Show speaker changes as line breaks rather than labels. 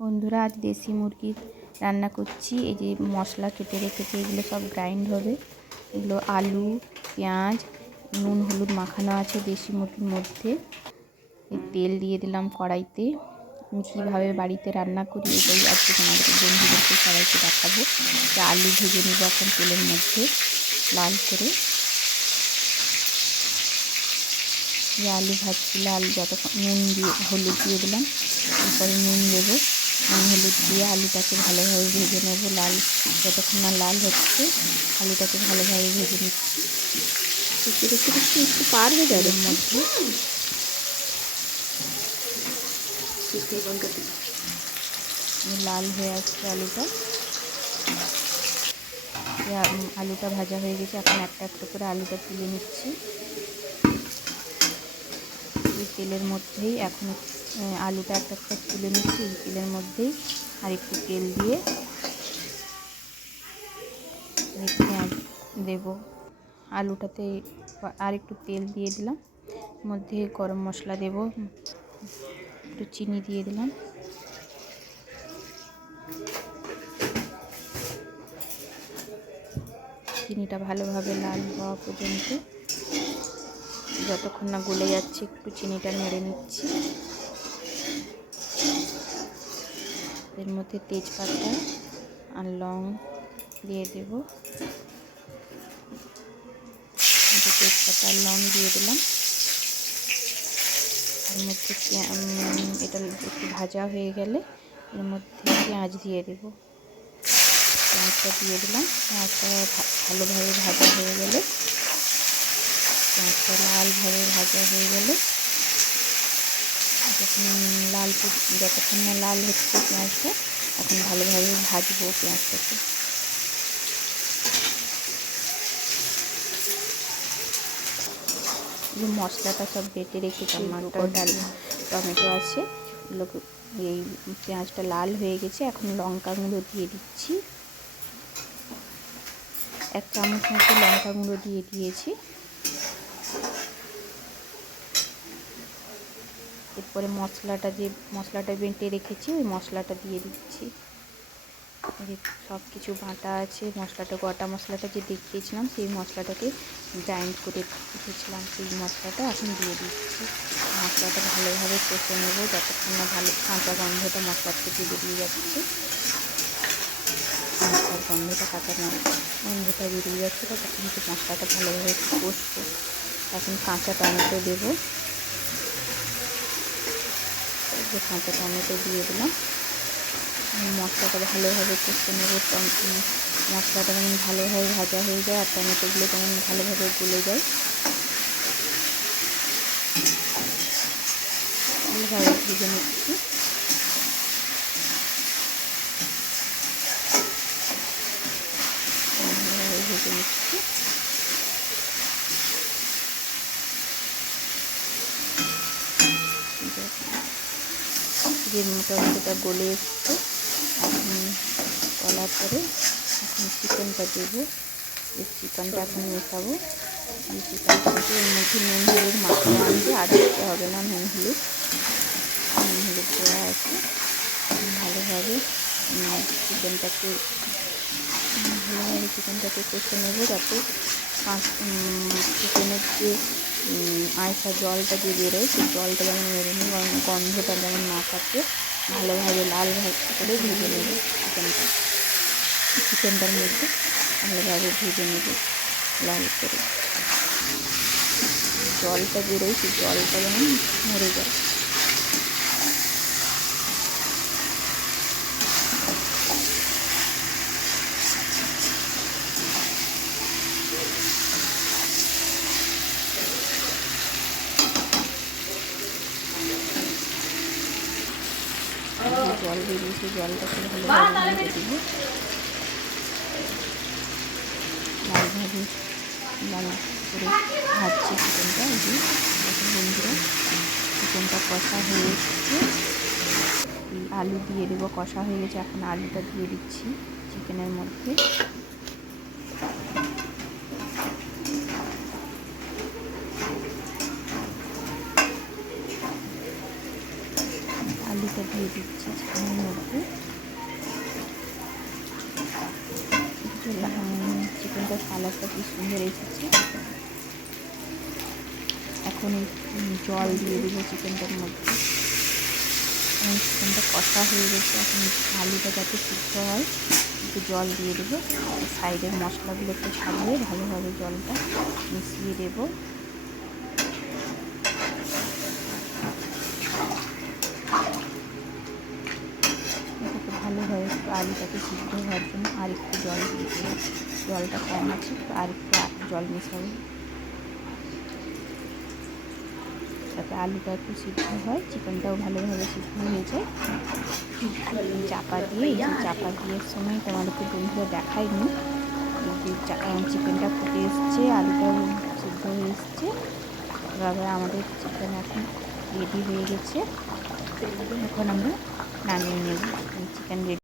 বন্ধুরা, আজ দেশি মুরগির রান্না করছি। এই যে মশলা কেটে রেখেছি, এগুলো সব গ্রাইন্ড হবে। এগুলো আলু, পেঁয়াজ, নুন, হলুদ মাখানো আছে দেশি মুরগির মধ্যে। তেল দিয়ে দিলাম কড়াইতে। আমি কীভাবে বাড়িতে রান্না করি এটাই আজকে তোমাদের বন্ধুদেরকে সবাইকে দেখাবো। যে আলু ভেজে নেব এখন তেলের মধ্যে লাল করে। যে আলু ভাজছি, লাল যতক্ষণ নুন দিয়ে, হলুদ দিয়ে দিলাম, তারপরে নুন দেবো। হলুদ দিয়ে আলুটাকে ভালোভাবে ভেজে নেব লাল যতক্ষণ না লাল হচ্ছে আলুটাকে ভালোভাবে ভেজে নিচ্ছি।
একটু একটু একটু পার হয়ে যাবে।
মধ্যে লাল হয়ে আসছে আলুটা। আলুটা ভাজা হয়ে গেছে এখন একটা একটা করে আলুটা তুলে নিচ্ছি। এই তেলের মধ্যেই এখন আহ, আলুটা একটা একটা তুলে নিচ্ছি, এই তেলের মধ্যেই, আর একটু তেল দিয়ে পেঁয়াজ দেবো। আলুটাতে আর একটু তেল দিয়ে দিলাম, মধ্যে গরম মশলা দেবো, একটু চিনি দিয়ে দিলাম। চিনিটা ভালোভাবে লাল হওয়া পর্যন্ত, যতক্ষণ না গলে যাচ্ছে, একটু চিনিটা নেড়ে নিচ্ছি। এর মধ্যে তেজপাতা আর লং দিয়ে দেব। তেজপাতা লং দিয়ে দিলাম। এর মধ্যে এটা একটু ভাজা হয়ে গেলে এর মধ্যে পেঁয়াজ দিয়ে দেব। পেঁয়াজটা দিয়ে দিলাম। পেঁয়াজটা ভালোভাবে ভাজা হয়ে গেলে, পেঁয়াজটা লালভাবে ভাজা হয়ে গেলে লাল যতক্ষণ না লাল হচ্ছে পেঁয়াজটা এখন ভালোভাবে ভাজবো পেঁয়াজটাকে। যে মশলাটা সব বেটে রেখেছি ডাল টমেটো আছে এগুলোকে এই পেঁয়াজটা লাল হয়ে গেছে এখন লঙ্কা গুঁড়ো দিয়ে দিচ্ছি। এক চামচ মতো লঙ্কা গুঁড়ো দিয়ে দিয়েছি। এরপরে মশলাটা যে, মশলাটা বেটে রেখেছি, ওই মশলাটা দিয়ে দিচ্ছি। সব কিছু বাটা আছে, মশলাটা, গোটা মশলাটা যে দেখিয়েছিলাম, সেই মশলাটাকে গ্রাইন্ড করে রেখেছিলাম, সেই মশলাটা এখন দিয়ে দিচ্ছি। মশলাটা ভালোভাবে কষে নেব, যতক্ষণ না ভালো কাঁচা গন্ধটা মশলার থেকে বেরিয়ে যাচ্ছে। মশলার গন্ধটা, কাঁচা গন্ধটা বেরিয়ে যাচ্ছে তখন একটু মশলাটা ভালোভাবে কষবো। এখন কাঁচা টমেটো দেবো। যে কাঁচা টমেটো দিয়ে দিলাম। মশলাটা ভালোভাবে কষতে নেব। মশলাটা যেমন ভালোভাবে ভাজা হয়ে যায় আর টমেটোগুলো যেমন ভালোভাবে গলে যায়। ভালোভাবে ভেজে নিচ্ছি ভালোভাবে ভেজে নিচ্ছি যে টমেটোটা গলে এসছে, এখন গলার পরে এখন চিকেনটা দেবো। এই চিকেনটা এখন মেশাবো। এই চিকেনটা এর মধ্যে নুন, হলুদ মাখিয়ে আনতে আর দিতে হবে না নুন, হলুদ। নুন, হলুদ দেওয়া আছে। ভালোভাবে চিকেনটাকে ভালোভাবে চিকেনটাকে কষে নেব। যাতে পাঁচ চিকেনের যে আয়সা জলটা যে বেরোয় সেই জলটা যেমন বেরোনো গন- গন্ধটা যেমন থাকে। ভালোভাবে লাল করে ভেজে নেব চিকেনটা চিকেনটার মধ্যে ভালোভাবে ভেজে নেব লাল করে। জলটা বেরোয়, সেই জলটা যেমন মরে যায়। জল দিয়ে জলটাকে ভেজে দেবো লালভাবে লাল করে ভাজছি চিকেনটা এই যে বন্ধুরা চিকেনটা কষা হয়ে এসছে। আলু দিয়ে দেবো কষা হয়ে গেছে এখন আলুটা দিয়ে দিচ্ছি চিকেনের মধ্যে আলুটা দিয়ে দিচ্ছি মধ্যে চিকেনটার কালারটা কি সুন্দর এসেছে এখন জল দিয়ে দেবো চিকেনটার মধ্যে এখন চিকেনটা কষা হয়ে গেছে এখন আলুটা যাতে সিদ্ধ হয় একটু জল দিয়ে দেবো সাইডের মশলাগুলো একটু ছাড়িয়ে ভালোভাবে জলটা মিশিয়ে দেবো এটাকে ভালোভাবে একটু আলুটাকে সিদ্ধ হওয়ার জন্য আর একটু জল দিয়ে জলটা কম আছে আর একটু জল মেশাবো। যাতে আলুটা একটু সিদ্ধ হয়, চিকেনটাও ভালোভাবে সিদ্ধ হয়ে যায়। চাপা দিয়ে, এই চাপা দিয়ে সময় তোমাদেরকে বন্ধুরা যে চিকেনটা ফুটে এসছে, আলুটাও সিদ্ধ হয়ে এসছে। এভাবে আমাদের চিকেন এখন রেডি হয়ে গেছে। এখন আমরা নামিয়ে নেব। Chicken ready